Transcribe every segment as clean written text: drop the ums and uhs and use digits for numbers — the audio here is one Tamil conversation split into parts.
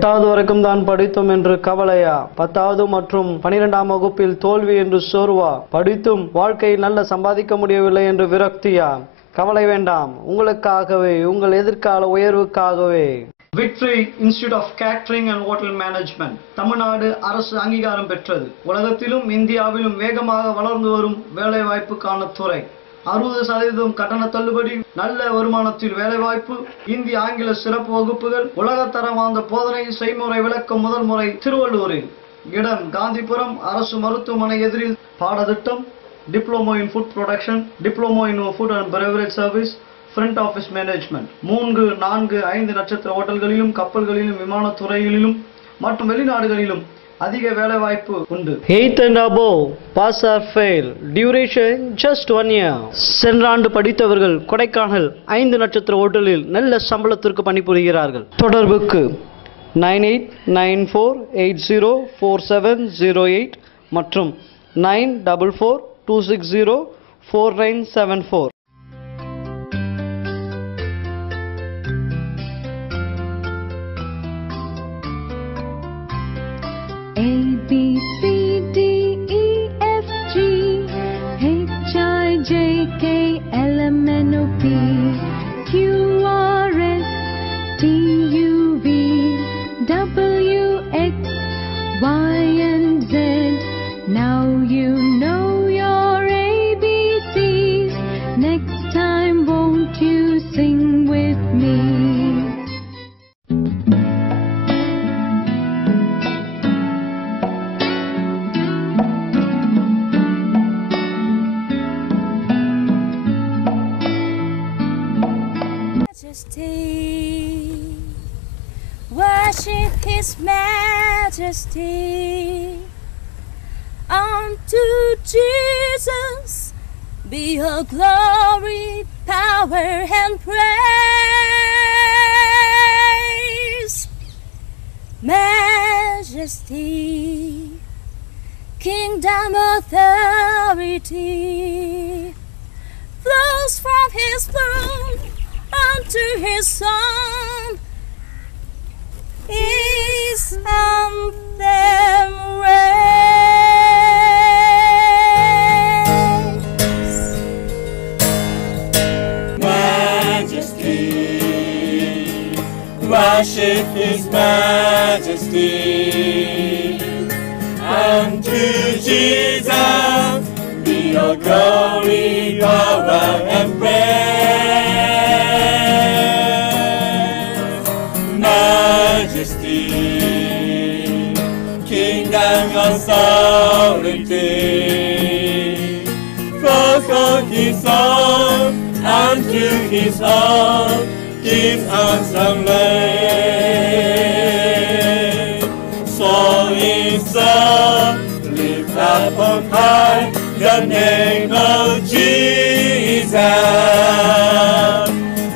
8வது வரைக்கும் தான் படித்தோம் என்று கவலையா? 10வது மற்றும் 12ஆம் வகுப்பில் தோல்வி என்று சோர்வா? படித்தும் வாழ்க்கையில் நல்ல சம்பாதிக்க முடியவில்லை என்று விரக்தியா? கவலை வேண்டாம், உங்களுக்காகவே, உங்கள் எதிர்கால உயர்வுக்காகவே Victory Institute of Catering and Hotel Management Tamil Nadu அரசு அங்கீகாரம் பெற்றது. உலகத்திலும் இந்தியாவிலும் வேகமாக வளர்ந்து வரும் வேலைவாய்ப்புக்கான துறை. 60% கட்டண தள்ளுபடி, நல்ல வருமானத்தில் வேலைவாய்ப்பு, இந்தி ஆங்கில சிறப்பு வகுப்புகள், உலகத்தரம் வாய்ந்த போதனை, செய்முறை விளக்கம் முதல் முறை திருவள்ளூரில். இடம் காந்திபுரம் அரசு மருத்துவமனை எதிரில். பாடத்திட்டம் diploma in food production, diploma in food and beverage service, front office management. 3, 4, 5 நட்சத்திர ஹோட்டல்களிலும் கப்பல்களிலும் விமானத்துறைகளிலும் மற்றும் வெளிநாடுகளிலும் அதிக வேலை வாய்ப்பு உண்டு. 8th and above, pass or fail, duration just 1 year. சென்ற ஆண்டு படித்தவர்கள் கொடைக்கானல் 5 நட்சத்திர ஹோட்டலில் நல்ல சம்பளத்திற்கு பணிபுரிகிறார்கள். தொடர்புக்கு 9894804708 மற்றும் 9442604974. A B C D E F G H I J K L M N O P Q R S T U V W X Y and Z. Now you know your ABCs. Next time won't you sing with me? Worship His Majesty. Unto Jesus be all glory, power, and praise. Majesty, kingdom, authority flows from His throne unto His Son. His anthem reigns. Majesty, worship His Majesty. Unto Jesus be all glory, power, and praise. Majesty, kingdom, authority flows from His Son unto His own. Give us some rain. So is up, lift up on high the name of Jesus.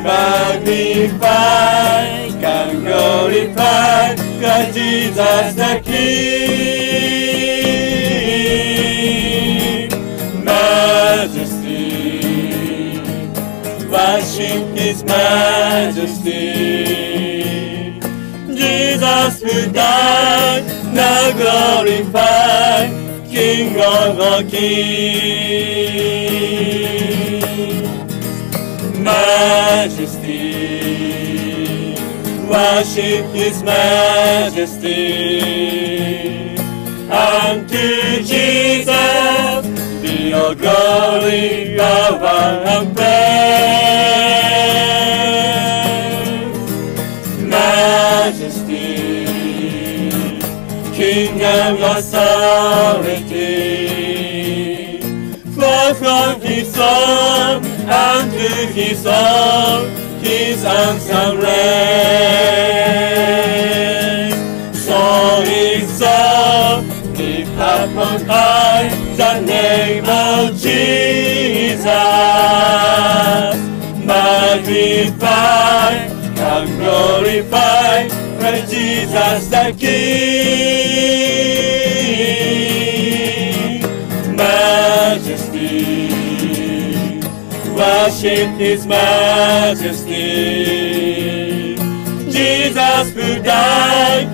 Magnify, can glorify God, Jesus the King. Majesty, worship His Majesty. Jesus who died, now glorified, King of all kings. Majesty, worship His Majesty. Unto Jesus be all glory, power, and praise. Majesty, kingdom, authority flow from His Son unto His own. His anthem reigns. So is up, lift up on high the name of Jesus. Magnify and glorify, praise Jesus the King. Majesty, worship His Majesty. Jesus who died,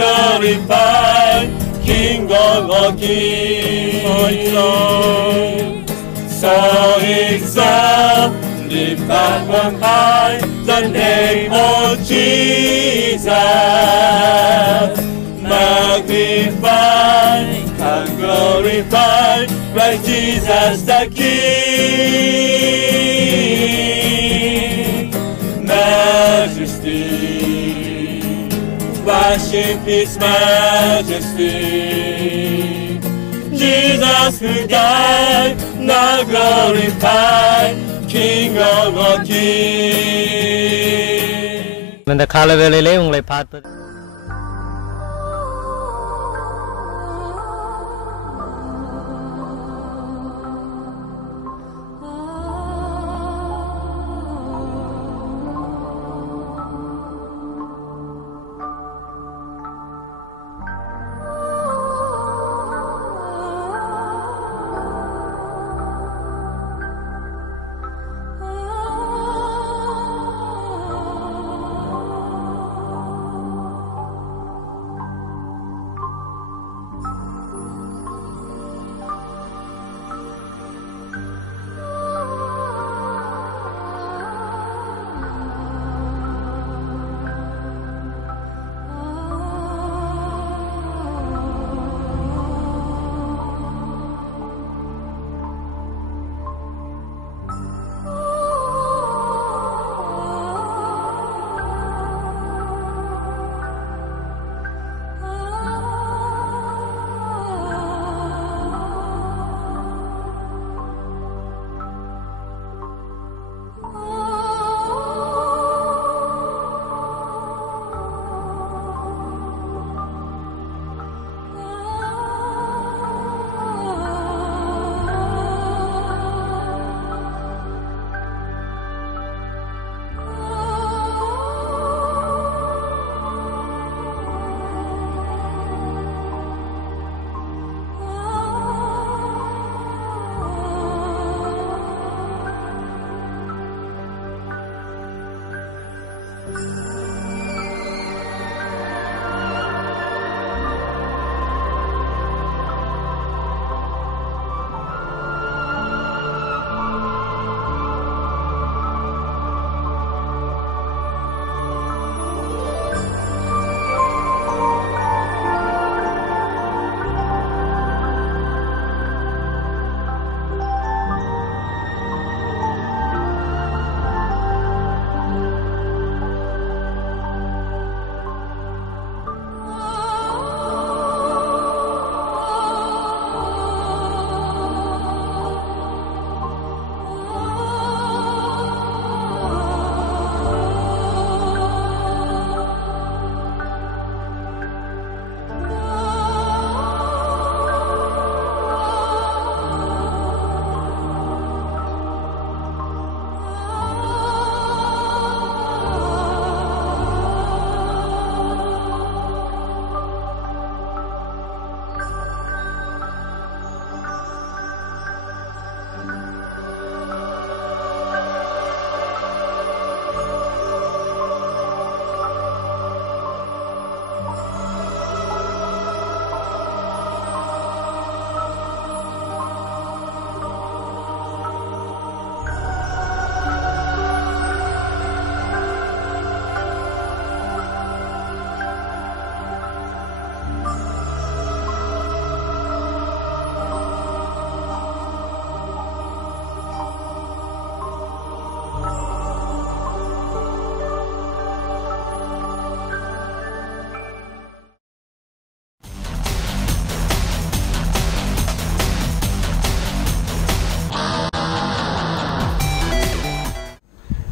glorified, King of all kings. So exalt, lift up on high the name of Jesus. Magnify and glorify Christ Jesus the King. Majesty, worship His majesty. Jesus who died, now glorified, King of all kings. இந்த காலவேளையிலே உங்களை பார்ப்பது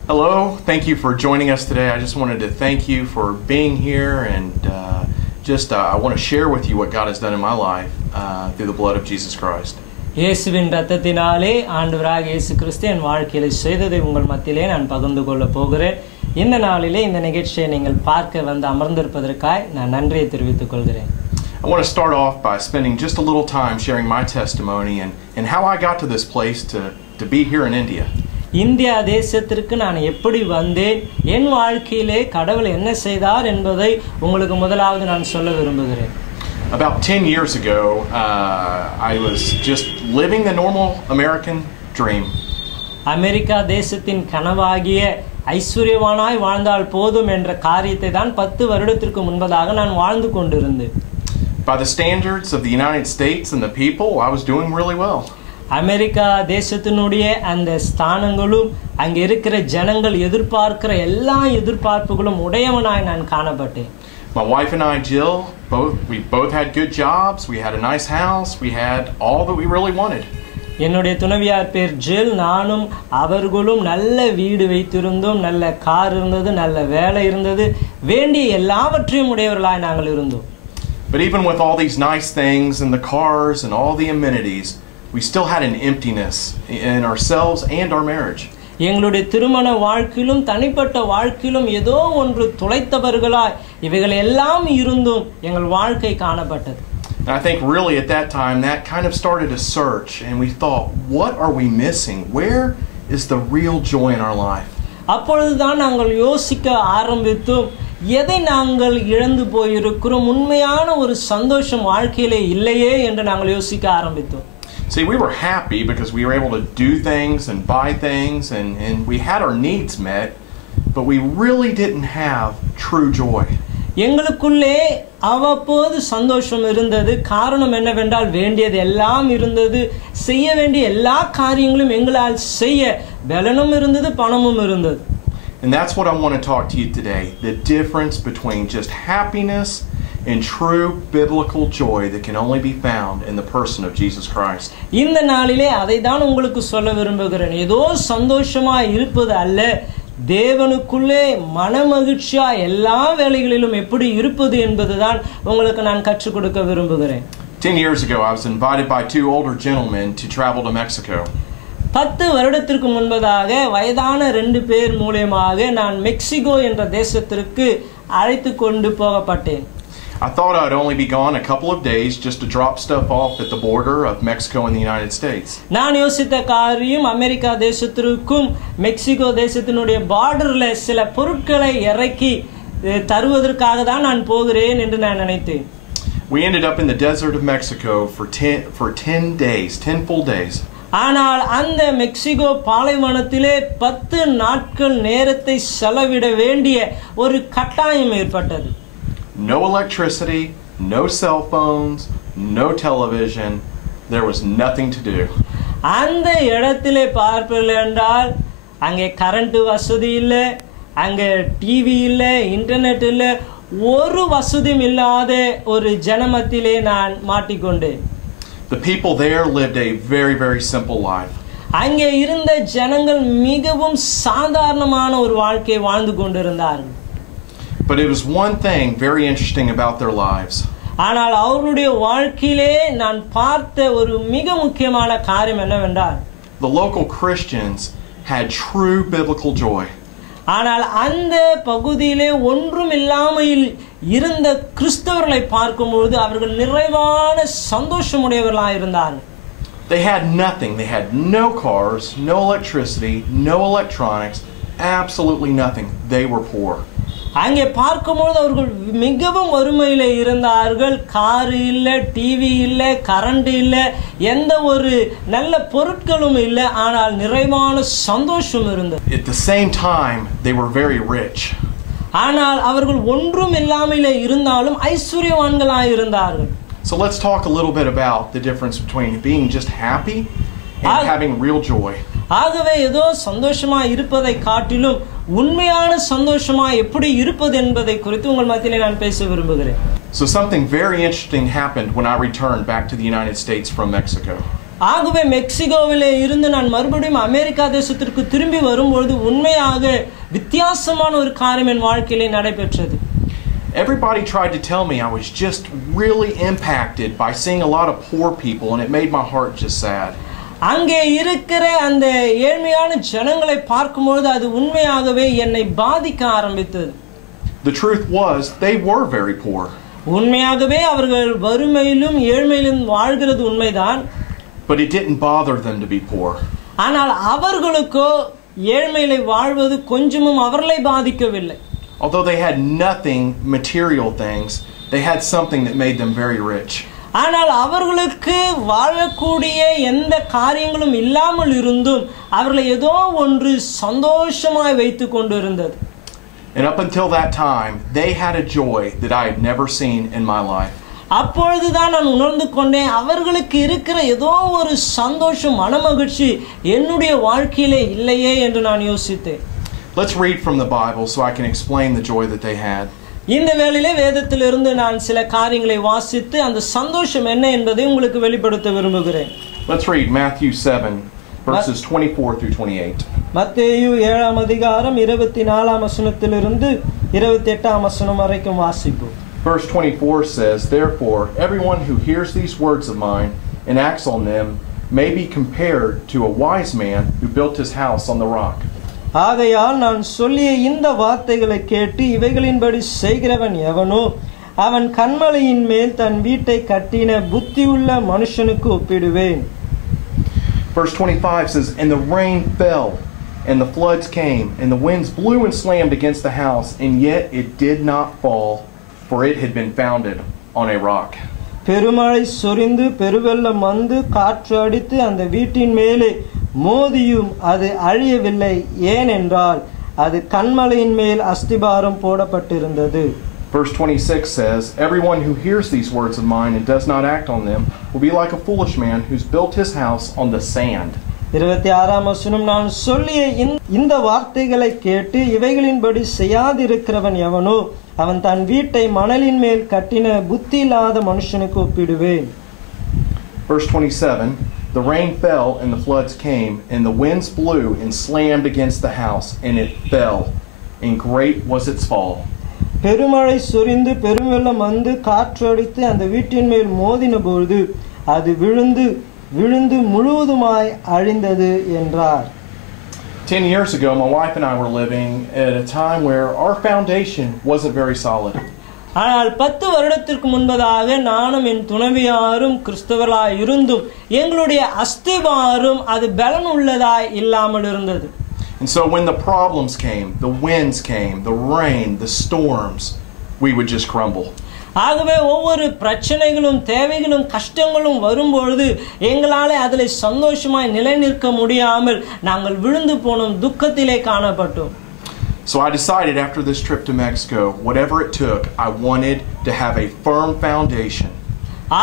Hello, thank you for joining us today. I just wanted to thank you for being here, and I want to share with you what God has done in my life through the blood of Jesus Christ. இயேசுவின் இரத்தத்தினாலே ஆண்டவராகிய இயேசு கிறிஸ்து என் வாழ்க்கையிலே செய்ததை உங்கள் மத்தியிலே நான் பகிர்ந்து கொள்ள போகிறேன். இந்த நாளிலே இந்த நிகழ்ச்சியை நீங்கள் பார்க்க வந்து அமர்ந்திருப்பதற்காக நான் நன்றியை தெரிவித்துக் கொள்கிறேன். I want to start off by spending just a little time sharing my testimony and how I got to this place to be here in India. India தேசத்திற்கு நான் எப்படி வந்தேன், என் வாழ்க்கையிலே கடவுள் என்ன செய்தார் என்பதை உங்களுக்கு முதலாவது நான் சொல்ல விரும்புகிறேன். About 10 years ago, I was just living the normal American dream. America தேசத்தின் கனவாகிய ஐஸ்வர்யவானாய் வாழ்ந்தால் போதும் என்ற காரியத்தை தான் 10 வருடத்திற்கு முன்பதாக நான் வாழ்ந்து கொண்டிருந்தேன். By the standards of the United States and the people, I was doing really well. America தேசத்தினுடைய அந்த ஸ்தானங்களும் அங்கே இருக்கிற ஜனங்கள் எதிர்பார்க்கிற எல்லா எதிர்பார்ப்புகளும் உடையவனாய் நான் காணப்பட்டேன். My wife and I, Jill, we both had good jobs. We had a nice house. We had all that we really wanted. என்னுடைய துணைவியார் பேர் ஜில். நானும் அவர்களும் நல்ல வீடு வைத்திருந்தோம், நல்ல கார் இருந்தது, நல்ல வேலை இருந்தது, வேண்டிய எல்லாவற்றையும் உடையவர்களாய் நாங்கள் இருந்தோம். But even with all these nice things and the cars and all the amenities, we still had an emptiness in ourselves and our marriage. எங்களுடைய திருமண வாழ்க்கையிலும் தனிப்பட்ட வாழ்க்கையிலும் ஏதோ ஒன்று துளைத்தவர்களாய் இவைகள் எல்லாம் இருந்தும் எங்கள் வாழ்க்கை காணப்பட்டது. And I think really at that time that kind of started a search, and we thought, what are we missing? Where is the real joy in our life? அப்பொழுதுதான் நாங்கள் யோசிக்க ஆரம்பித்தோம், எதை நாங்கள் இழந்து போயிருக்கிறோம், உண்மையான ஒரு சந்தோஷம் வாழ்க்கையிலே இல்லையே என்று நாங்கள் யோசிக்க ஆரம்பித்தோம். See, we were happy because we were able to do things and buy things, and we had our needs met, but we really didn't have true joy. எங்களுக்குள்ளே அவ்வப்போது சந்தோஷம் இருந்தது. காரணம் என்னவென்றால் வேண்டியது எல்லாம் இருந்தது, செய்ய வேண்டிய எல்லா காரியங்களும் எங்களால் செய்ய பலனும் இருந்தது, பணமும் இருந்தது. And that's what I want to talk to you today, the difference between just happiness and true biblical joy that can only be found in the person of Jesus Christ. இந்த நாளிலே அதை தான் உங்களுக்கு சொல்ல விரும்புகிறேன். ஏதோ சந்தோஷமா இருப்பது அல்ல, தேவனுக்குள்ளே மனமகிழ்ச்சியா எல்லா வேளைகளிலும் எப்படி இருப்பது என்பதுதான் உங்களுக்கு நான் கற்றுக் கொடுக்க விரும்புகிறேன். 10 years ago, I was invited by 2 older gentlemen to travel to Mexico. 10 வருடத்திற்கு முன்பதாக வயதான 2 பேர் மூலமாக நான் மெக்சிகோ என்ற தேசத்திற்கு அழைத்து கொண்டு போகப்பட்டேன். I thought I'd only be gone a couple of days just to drop stuff off at the border of Mexico and the United States. நான் யோசித்த காரியம் அமெரிக்கா தேசத்திற்கும் மெக்சிகோ தேசத்தினுடைய பார்டர்ல சில பொருட்களை இறக்கி தருவதற்காக தான் நான் போகிறேன் என்று நான் நினைத்தேன். We ended up in the desert of Mexico for 10 days, 10 full days. ஆனால் அந்த மெக்சிகோ பாலைவனத்திலே 10 நாட்கள் நேரத்தை செலவிட வேண்டிய ஒரு கட்டாயம் ஏற்பட்டது. No electricity, no cell phones, no television. There was nothing to do. அந்த இடத்திலே பார்ப்பீர்கள் என்றால் அங்கே கரண்ட் வசதி இல்லை, அங்கே டிவி இல்லை, இன்டர்நெட் இல்லை, ஒரு வசதியும் இல்லாத ஒரு ஜனமத்திலே நான் மாட்டிக்கொண்டேன். The people there lived a very, very simple life. அங்கே இருந்த ஜனங்கள் மிகவும் சாதாரணமான ஒரு வாழ்க்கையை வாழ்ந்து கொண்டிருந்தார்கள். But it was one thing very interesting about their lives. ஆனால் அவருடைய வாழ்க்கையிலே நான் பார்த்த ஒரு மிக முக்கியமான காரியம் என்னவென்றால் The local Christians had true biblical joy. ஆனால் அந்த பகுதியிலே ஒன்றும் இல்லாமல் இருந்த கிறிஸ்தவர்களை பார்க்கும்போது அவர்கள் நிறைவான சந்தோஷமுடையவர்களாக இருந்தார்கள். They had nothing. They had no cars, no electricity, no electronics, absolutely nothing. They were poor. அங்கே பார்க்கும்போது அவர்கள் மிகவும் வறுமையில் இருந்தார்கள். கார் இல்லை, டிவி இல்லை, கரண்ட் இல்லை, எந்த ஒரு நல்ல பொருட்களும் இல்லை, ஆனால் நிறைவான சந்தோஷம் இருந்தது. At the same time, they were very rich. ஆனால் அவர்கள் ஒன்றும் இல்லாமல் இருந்தாலும் ஐஸ்வர்யவான்களாக இருந்தார்கள். So let's talk a little bit about the difference between being just happy and having real joy. ஆகவே ஏதோ சந்தோஷமா இருப்பதை காட்டிலும் உண்மையான சந்தோஷமா எப்படி இருப்பது என்பதை குறித்து உங்கள் மத்தியிலே நான் பேச விரும்புகிறேன். So something very interesting happened when I returned back to the United States from Mexico. ஆகவே மெக்சிகோவிலே இருந்து நான் மறுபடியும் அமெரிக்கா தேசத்திற்கு திரும்பி வரும்பொழுது உண்மையாக வித்தியாசமான ஒரு காரியம் என் வாழ்க்கையிலே நடைபெற்றது. Everybody tried to tell me I was just really impacted by seeing a lot of poor people, and it made my heart just sad. அங்கே இருக்கிற அந்த ஏழ்மையான ஜனங்களை பார்க்கும்போது அது உண்மையாகவே என்னை பாதிக்க ஆரம்பித்தது. The truth was they were very poor. உண்மையாகவே அவர்கள் வறுமையிலும் ஏழ்மையிலும் வாழ்கிறது உண்மைதான். But it didn't bother them to be poor. ஆனால் அவர்களுக்கோ ஏழ்மையிலே வாழ்வது கொஞ்சமும் அவர்களை பாதிக்கவில்லை. Although they had nothing material things, they had something that made them very rich. ஆனால் அவர்களுக்கு வாழக்கூடிய எந்த காரியங்களும் இல்லாமல் இருந்தும் அவர்களை ஏதோ ஒன்று சந்தோஷமாய் வைத்து கொண்டு இருந்தது. And up until that time, they had a joy that I had never seen in my life. அப்பொழுதுதான் நான் உணர்ந்து கொண்டேன், அவர்களுக்கு இருக்கிற ஏதோ ஒரு சந்தோஷம், மனமகிழ்ச்சி என்னுடைய வாழ்க்கையிலே இல்லையே என்று நான் யோசித்தேன். Let's read from the Bible so I can explain the joy that they had. இந்த வேளையிலே வேதத்திலிருந்து நான் சில காரியங்களை வாசித்து அந்த சந்தோஷம் என்ன என்பதை உங்களுக்கு வெளிப்படுத்த விரும்புகிறேன். Let's read Matthew 7 verses 24 through 28. மத்தேயு 7ஆம் அதிகாரம் 24ஆம் வசனத்திலிருந்து 28ஆம் வசனம் வரைக்கும் வாசிப்போம். Verse 24 says, "Therefore, everyone who hears these words of mine and acts on them may be compared to a wise man who built his house on the rock." ஆகையால் நான் சொல்லிய இந்த வார்த்தைகளை கேட்டு இவைகளின்படி செய்கிறவன் எவனோ அவன் கன்மலையின் மேல் தன் வீட்டை கட்டின புத்தியுள்ள மனுஷனுக்கு ஒப்பிடுவேன். Verse 25 says, "And the rain fell, and the floods came, and the winds blew and slammed against the house, and yet it did not fall, for it had been founded on a rock." பெருமழை சொரிந்து பெருவெள்ளம் வந்து காற்று அடித்து அந்த வீட்டின் மேலே மோதியும் அது அழியவில்லை, ஏனென்றால் அது கன்மலையின் மேல் அஸ்திபாரம் போடப்பட்டிருந்தது. Verse 26 says, "Everyone who hears these words of mine and does not act on them will be like a foolish man who's built his house on the sand." 26ஆம் வசனம், நான் சொல்லிய இந்த வார்த்தைகளை கேட்டு இவைகளின்படி செய்யாதிருக்கிறவன் எவனோ அவன் தன் வீட்டை மணலின் மேல் கட்டின புத்தி இல்லாத மனுஷனுக்கு ஒப்பிடுவேன். Verse 27, "The rain fell and the floods came, and the winds blew and slammed against the house, and it fell, and great was its fall." பெருமழை சொரிந்து பெருவெள்ளம் வந்து காற்று அடித்து அந்த வீட்டின் மேல் மோதின பொழுது அது விழுந்து முழுவதுமாய் அழிந்தது என்றார். 10 years ago, my wife and I were living at a time where our foundation wasn't very solid. ஆனால் 10 வருடத்திற்கு முன்பதாக நானும் என் துணைவியாரும் கிறிஸ்தவர்களாய் இருந்தும் எங்களுடைய அஸ்திபாரம் அது பலன் உள்ளதாய் இல்லாமல் இருந்தது. And so when the problems came, the winds came, the rain, the storms, we would just crumble. ஆகவே ஒவ்வொரு பிரச்சனைகளும் தேவைகளும் கஷ்டங்களும் வரும்பொழுது எங்களாலே அதில் சந்தோஷமாய் நிலை நிற்க முடியாமல் நாங்கள் விழுந்து போனோம், துக்கத்திலே காணப்பட்டோம். So I decided after this trip to Mexico, whatever it took, I wanted to have a firm foundation.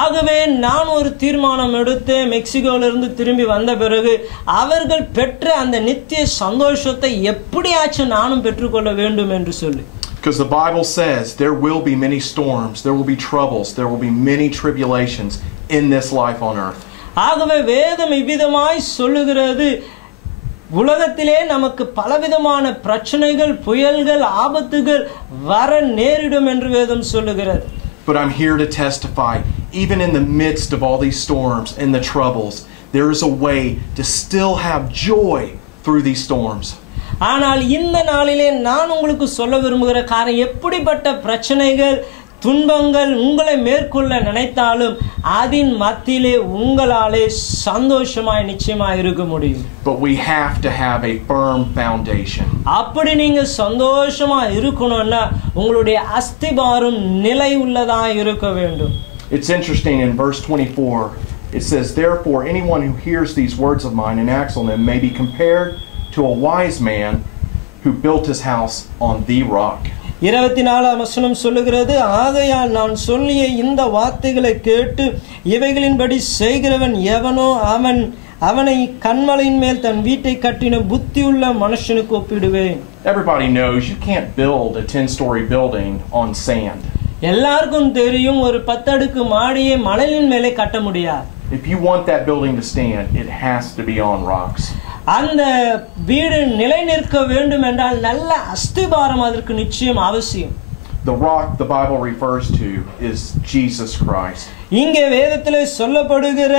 ஆகவே நான் ஒரு தீர்மானம் எடுத்து மெக்சிகோவிலிருந்து திரும்பி வந்த பிறகு அவர்கள் பெற்ற அந்த நித்திய சந்தோஷத்தை எப்படியாச்சும் நானும் பெற்றுக்கொள்ள வேண்டும் என்று சொல்லி. Because the Bible says there will be many storms, there will be troubles, there will be many tribulations in this life on earth. ஆகவே வேதம் இவ்விதமாய் சொல்லுகிறது, உலகத்திலே நமக்கு பலவிதமான பிரச்சனைகள், புயல்கள், ஆபத்துகள் வர நேரிடும் என்று வேதம் சொல்லுகிறது. But I'm here to testify, even in the midst of all these storms and the troubles, there is a way to still have joy through these storms. ஆனால் இந்த நாளிலே நான் உங்களுக்கு சொல்ல விரும்புகிற காரியம், எப்படிப்பட்ட பிரச்சனைகள் துன்பங்கள் உங்களை மேற்கொள்ள நினைத்தாலும் அதன் மத்தியிலே உங்களாலே சந்தோஷமாய் நிச்சயமாய் இருக்க முடியும். But we have to have a firm foundation. அப்படி நீங்க சந்தோஷமா இருக்கணும்னா உங்களுடைய அஸ்திபாரம் நிலை உள்ளதா இருக்க வேண்டும். It's interesting in verse 24, it says, "Therefore anyone who hears these words of mine and acts on them may be compared to a wise man who built his house on the rock." 24ஆம் வசனம் சொல்லுகிறது, ஆகையால் நான் சொல்லிய இந்த வார்த்தைகளை கேட்டு இவைகளின்படி செய்கிறவன் எவனோ அவனை கன்மலையின் மேல் தன் வீட்டை கட்டின புத்தியுள்ள மனுஷனுக்கு ஒப்பிடுவேன். Everybody knows you can't build a 10-story building on sand. எல்லாருக்கும் தெரியும், ஒரு 10 அடுக்கு மாடியை மணலின் மேலே கட்ட முடியாது. If you want that building to stand, it has to be on rocks. அந்த வீடு நிலை நிற்க வேண்டும் என்றால் நல்ல அஸ்திபாரம் அதற்கு நிச்சயம் அவசியம். The rock the Bible refers to is Jesus Christ. இங்கே வேதத்திலே சொல்லப்படுகிற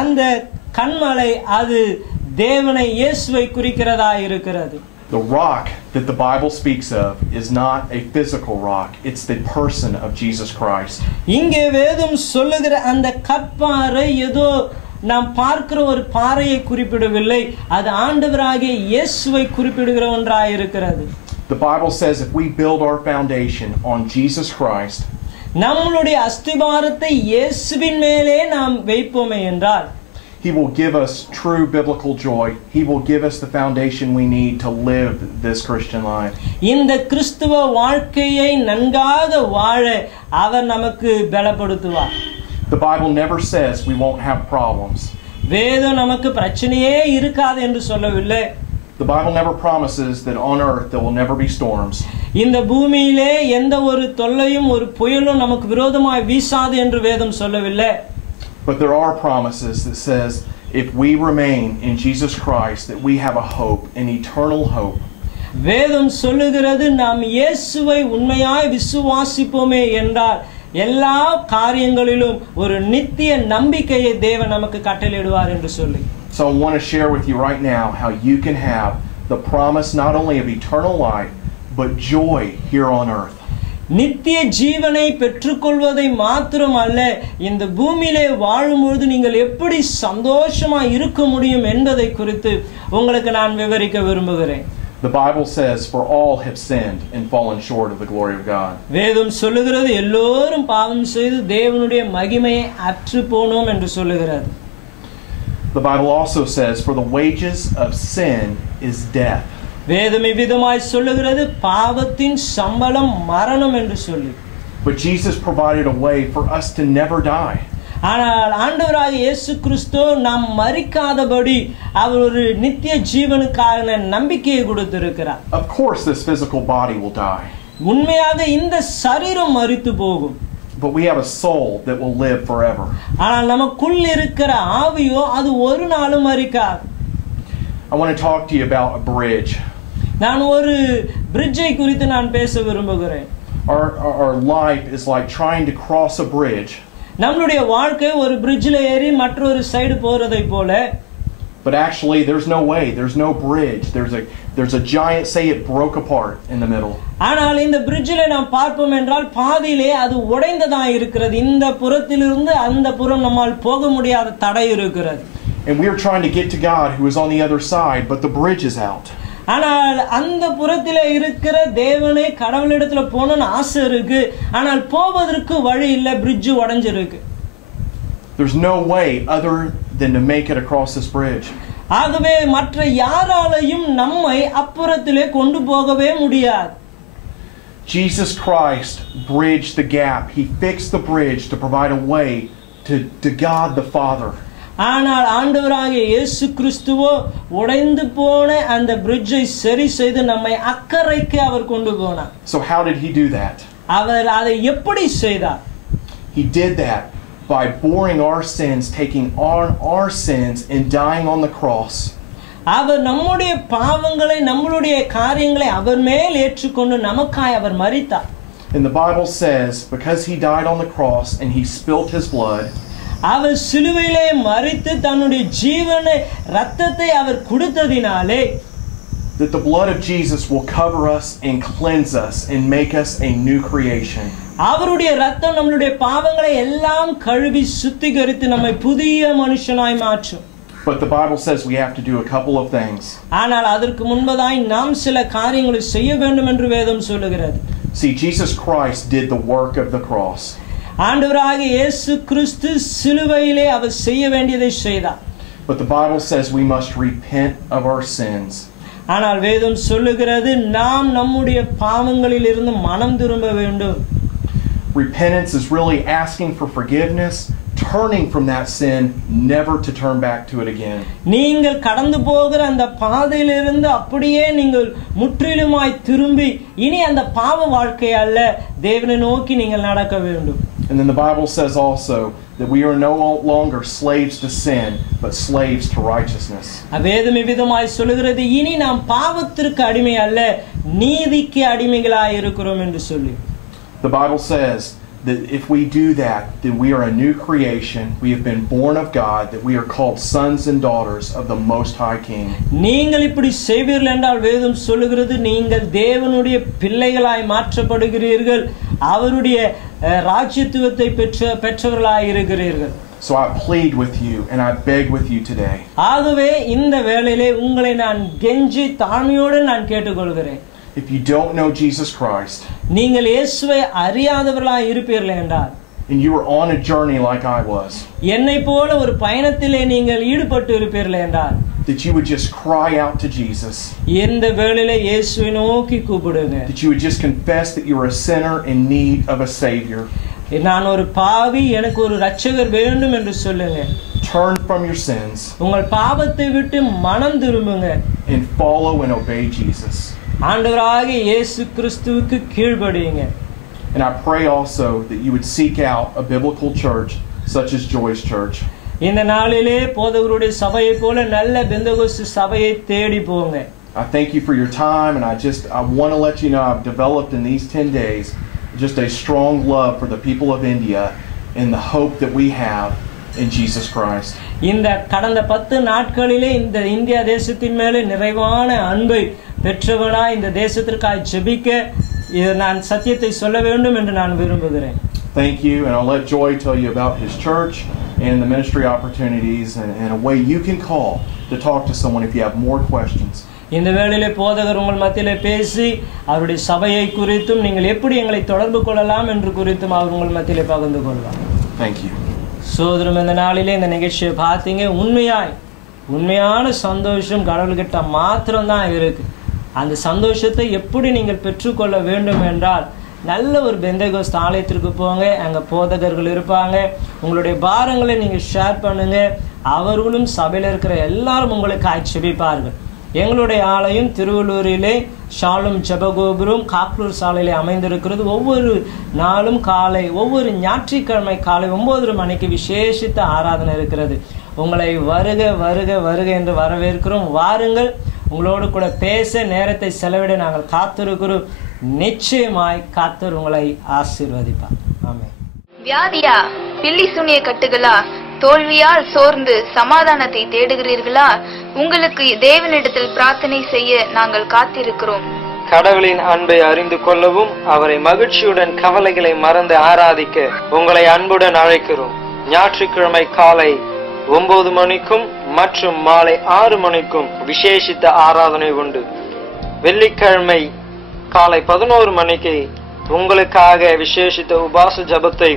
அந்த கன்மலை அது தேவனை இயேசுவை குறிக்கிறதா இருக்கிறது. The rock that the Bible speaks of is not a physical rock, it's the person of Jesus Christ. இங்கே வேதம் சொல்லுகிற அந்த கற்பாறை ஏதோ நாம் பார்க்கிற ஒரு பாறையை குறிப்பிடவில்லை, அது ஆண்டவராகிய இயேசுவை குறிப்பிடுகிற ஒன்றாய் இருக்கிறது. The Bible says if we build our foundation on Jesus Christ, நம்மளுடைய அஸ்திபாரத்தை இயேசுவின் மேலே நாம் வைப்போமே என்றால், He will give us true biblical joy. He will give us the foundation we need to live this Christian life. இந்த கிறிஸ்துவ வாழ்க்கையை நன்காக வாழ அவர் நமக்கு பலப்படுத்துவார். The Bible never says we won't have problems. வேதம் நமக்கு பிரச்சனையே இருக்காது என்று சொல்லவில்லை. The Bible never promises that on earth there will never be storms. இந்த பூமியிலே எந்த ஒரு தொல்லையும் ஒரு புயலும் நமக்கு விரோதமாய் வீசாது என்று வேதம் சொல்லவில்லை. But there are promises that says if we remain in Jesus Christ that we have a hope, an eternal hope. வேதம் சொல்லுகிறது நாம் இயேசுவை உண்மையாய் விசுவாசிப்போமே என்றால் எல்லா காரியங்களிலும் ஒரு நித்திய நம்பிக்கையை தேவன் நமக்கு கட்டளையிடுவார் என்று சொல்லி. So I want to share with you right now how you can have the promise not only of eternal life but joy here on earth. நித்திய ஜீவனை பெற்றுக்கொள்வதை மாத்திரமல்ல, இந்த பூமியிலே வாழும்பொழுது நீங்கள் எப்படி சந்தோஷமா இருக்க முடியும் என்பதை குறித்து உங்களுக்கு நான் விவரிக்க விரும்புகிறேன். The Bible says for all have sinned and fallen short of the glory of God. வேதம் சொல்லுகிறது எல்லோரும் பாவம் செய்து தேவனுடைய மகிமையை அற்று போனோம் என்று சொல்லுகிறது. The Bible also says for the wages of sin is death. வேதம் இவ்விதமாய் சொல்லுகிறது பாவத்தின் சம்பளம் மரணம் என்று சொல்லி. But Jesus provided a way for us to never die. ஆனால் ஆண்டவராகிய இயேசு கிறிஸ்து நாம் மரிக்காதபடி அவர் ஒரு நித்திய ஜீவனுக்கான நம்பிக்கையை கொடுத்திருக்கிறார். Of course this physical body will die. உண்மையாக இந்த சரீரம் மரித்து போகும். But we have a soul that will live forever. ஆனால் நமக்குள் இருக்கிற ஆவியோ அது ஒரு நாளும் மரிக்காது. I want to talk to you about a bridge. நான் ஒரு பிரிட்ஜை குறித்து நான் பேச விரும்புகிறேன். Our life is like trying to cross a bridge. நம்மளுடைய வாழ்க்கை ஒரு பிரிட்ஜில் ஏறி மற்றொரு சைடு போறதை போல. But actually there's no way, there's no bridge. There's a giant, say it broke apart in the middle. ஆனால் இந்த பிரிட்ஜில் நாம் பார்ப்போம் என்றால் பாதியிலே அது உடைந்ததா இருக்கிறது. இந்த புறத்திலிருந்து அந்த புறம் நம்மால் போக முடியாத தடை இருக்கிறது. And we are trying to get to God who is on the other side, but the bridge is out. ஆனால் அந்த புறத்திலே இருக்கிற தேவனை கடவுளிடத்துல போகணும்னு ஆசை இருக்கு, ஆனால் போவதற்கு வழி இல்லை, bridge உடைஞ்சிருக்கு. There's no way other than to make it across this bridge. ஆகவே மற்ற யாராலையும் நம்மை அப்புறத்திலே கொண்டு போகவே முடியாது. Jesus Christ bridged the gap. He fixed the bridge to provide a way to God the Father. ஆனால் ஆண்டவராகிய இயேசு கிறிஸ்துவோ உடைந்து போன அந்த பிரிட்ஜை சரி செய்து நம்மை அக்கறைக்கு அவர் கொண்டு போனார். So how did he do that? அவர் அதை எப்படி செய்தார்? He did that by boring our sins, taking on our sins and dying on the cross. அவர் நம்முடைய பாவங்களை நம்மளுடைய காரியங்களை அவர் மேல் ஏற்றுக்கொண்டு நமக்காய் அவர் மரித்தார். And the Bible says because he died on the cross and he spilt his blood, அவர் சிலுவையிலே மரித்து தன்னுடைய ஜீவனை இரத்தத்தை அவர் கொடுத்ததினாலே that the blood of Jesus will cover us and cleanse us and make us a new creation. அவருடைய இரத்தம் நம்மளுடைய பாவங்களை எல்லாம் கழுவி சுத்திகரித்து நம்மை புதிய மனுஷனாய் மாற்றும். But the Bible says we have to do a couple of things. ஆனால் அதற்கு முன்பதாய் நாம் சில காரியங்களை செய்ய வேண்டும் என்று வேதம் சொல்லுகிறது. See, Jesus Christ did the work of the cross. ஆண்டவராகிய இயேசு கிறிஸ்து சிலுவையிலே அவர் செய்ய வேண்டியதை செய்தார். But the Bible says we must repent of our sins. ஆனால் வேதம் சொல்லுகிறது நாம் நம்முடைய பாவங்களில் இருந்து மனம் திரும்ப வேண்டும். Repentance is really asking for forgiveness, turning from that sin, never to turn back to it again. நீங்கள் கடந்து போகிற அந்த பாதையிலிருந்து அப்படியே நீங்கள் முற்றிலுமாய் திரும்பி இனி அந்த பாவ வாழ்க்கை அல்ல, தேவனை நோக்கி நீங்கள் நடக்க வேண்டும். And then the Bible says also that we are no longer slaves to sin, but slaves to righteousness. வேதம் இவ்விதமாய் சொல்லுகிறது, இனி நாம் பாவத்திற்கு அடிமை அல்ல, நீதிக்கு அடிமைகளாய் இருக்கிறோம் என்று சொல்லி. The Bible says that if we do that, then we are a new creation. We have been born of God, that we are called sons and daughters of the Most High King. நீங்கள் இப்படி செய்வீர்கள் என்றால் வேதம் சொல்லுகிறது நீங்கள் தேவனுடைய பிள்ளைகளாய் மாற்றப்படுகிறீர்கள், அவருடைய ராஜ்யத்துவத்தை பெற்றவர்களாய் இருக்கிறீர்கள். So I plead with you and I beg with you today. ஆகவே இந்த வேளையிலே உங்களை நான் கெஞ்சி தாழ்மையோடு நான் கேட்டுக்கொள்கிறேன். If you don't know Jesus Christ, நீங்கள் இயேசுவை அறியாதவர்களாய் இருப்பீர்கள் என்றால், and you were on a journey like I was, என்னை போல ஒரு பயணத்திலே நீங்கள் ஈடுபட்டு இருப்பீர்கள் என்றால், that you would just cry out to Jesus. இந்த வேளையிலே இயேசுவை நோக்கி கூப்பிடுங்க. That you would just confess that you are a sinner in need of a Savior. நான் ஒரு பாவி, எனக்கு ஒரு இரட்சகர் வேண்டும் என்று சொல்லுங்க. Turn from your sins. உங்கள் பாவத்தை விட்டு மனம் திரும்புங்க. And follow and obey Jesus. ஆண்டவராகிய இயேசு கிறிஸ்துவுக்கு கீழ்ப்படியுங்க. And I pray also that you would seek out a biblical church such as Joy's Church. இந்த நாளிலே போதகருடைய சபையை போல நல்ல பெந்தகோஸ்து சபையை தேடி போங்க. I thank you for your time, and I want to let you know I've developed in these 10 days just a strong love for the people of India and the hope that we have in Jesus Christ. இந்த கடந்த 10 நாட்களிலே இந்த இந்தியா தேசத்தின் மேலே நிறைவான அன்பை பெற்றவனாய் இந்த தேசத்திற்காக ஜெபிக்க நான் சத்தியத்தை சொல்ல வேண்டும் என்று நான் விரும்புகிறேன். Thank you, and I'll let Joy tell you about his church and the ministry opportunities and a way you can call to talk to someone if you have more questions. இந்த வேளையிலே போதகர் உங்கள் மத்தியிலே பேசி அவருடைய சபையை குறித்தும் நீங்கள் எப்படி எங்களை தொடர்பு கொள்ளலாம் என்று குறித்தும் அவர் உங்கள் மத்தியிலே பகிர்ந்து கொள்வார். Thank you. சோதரம் இந்த நாளிலே இந்த நிகழ்ச்சியை பார்த்தீங்க. உண்மையான சந்தோஷம் கடவுள்கிட்ட மாத்திரம்தான் இருக்கு. அந்த சந்தோஷத்தை எப்படி நீங்கள் பெற்றுக்கொள்ள வேண்டும் என்றால், நல்ல ஒரு பெந்தகோஸ்து ஆலயத்திற்கு போங்க, அங்கே போதகர்கள் இருப்பாங்க. உங்களுடைய பாரங்களை நீங்கள் ஷேர் பண்ணுங்க. அவர்களும் சபையில் இருக்கிற எல்லாரும் உங்களுக்கு ஜெபிப்பார்கள். எங்களுடைய ஆலயம் திருவள்ளூரிலே ஷாலும் ஜெபகோபுரம் காக்லூர் சாலையிலே அமைந்திருக்கிறது. ஒவ்வொரு நாளும் காலை, ஒவ்வொரு ஞாயிற்றுக்கிழமை காலை 9 மணிக்கு விசேஷித்த ஆராதனை இருக்கிறது. உங்களை வருக வருக வருக என்று வரவேற்கிறோம். வாருங்கள், உங்களோடு கூட பேச நேரத்தை செலவிட நாங்கள் காத்திருக்கிறோம். நிச்சயமாய் கர்த்தர் உங்களை ஆசீர்வதிப்பார். ஆமென். வியாதியா, பில்லி சூனிய கட்டுகளா, தோல்வியால் சோர்ந்து சமாதானத்தை தேடுகிறீர்களா? உங்களுக்கு தேவனிடத்தில் பிரார்த்தனை செய்ய நாங்கள் காத்திருக்கிறோம். கடவுளின் அன்பை அறிந்து கொள்ளவும் அவரை மகிழ்ச்சியுடன் கவலைகளை மறந்து ஆராதிக்க உங்களை அன்புடன் அழைக்கிறோம். ஞாயிற்றுக்கிழமை காலை 9 மணிக்கும் மற்றும் மாலை 6 மணிக்கும் விசேஷித்த ஆராதனை உண்டு. வெள்ளிக்கிழமை காலை 11 மணிக்கு உங்களுக்காக விசேஷித்த உபாச ஜபத்தை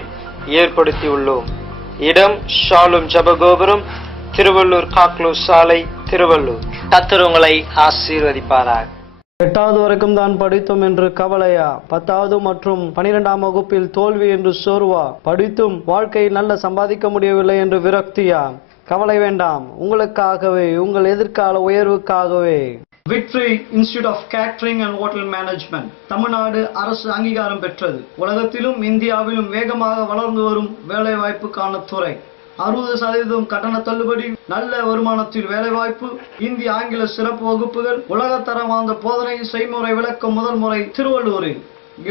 ஏற்படுத்தியுள்ளோம். இடம் ஷாலும் ஜபகோபுரம், திருவள்ளூர் காக்லூர் சாலை, திருவள்ளூர். கர்த்தர் உங்களை ஆசீர்வதிப்பாராக. 8வது வரைக்கும் தான் படித்தோம் என்று கவலையா? 10வது மற்றும் 12ஆம் வகுப்பில் தோல்வி என்று சோர்வா? படித்தும் வாழ்க்கையில் நல்ல சம்பாதிக்க முடியவில்லை என்று விரக்தியா? கவலை வேண்டாம், உங்களுக்காகவே, உங்கள் எதிர்கால உயர்வுக்காகவே Victory Institute of Catering and Hotel Management Tamil Nadu அரசு அங்கீகாரம் பெற்றது. உலகத்திலும் இந்தியாவிலும் வேகமாக வளர்ந்து வரும் வேலை வாய்ப்புக்கான துறை. 60% கட்டண தள்ளுபடி, நல்ல வருமானத்தில் வேலைவாய்ப்பு, இந்தி ஆங்கில சிறப்பு வகுப்புகள், உலகத்தரம் வாய்ந்த போதனை செய்முறை விளக்கம் முதல் முறை திருவள்ளூரில்.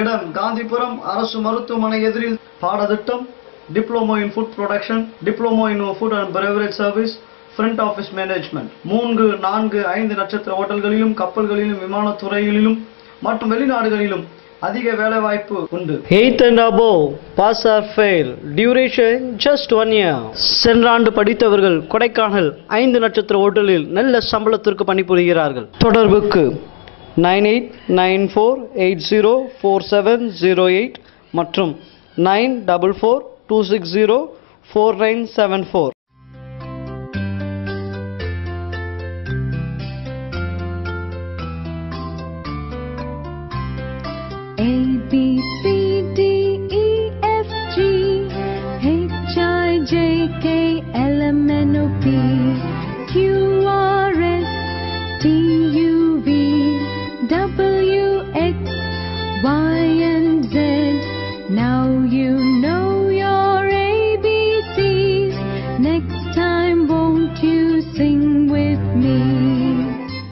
இடம் காந்திபுரம் அரசு மருத்துவமனை எதிரில். பாடத்திட்டம் diploma in food production, diploma in food and beverage service, front office management. 3, 4, 5 நட்சத்திர ஹோட்டல்களிலும் கப்பல்களிலும் விமானத்துறைகளிலும் மற்றும் வெளிநாடுகளிலும் அதிக வேலை வாய்ப்பு உண்டு. 8th and above pass or fail, duration just 1 year. சென்ற ஆண்டு படித்தவர்கள் கொடைக்கானல் 5 நட்சத்திர ஹோட்டலில் நல்ல சம்பளத்திற்கு பணிபுரிகிறார்கள். தொடர்புக்கு 9894804708 மற்றும் 9442604974. A B C D E F G H I J K L M N O P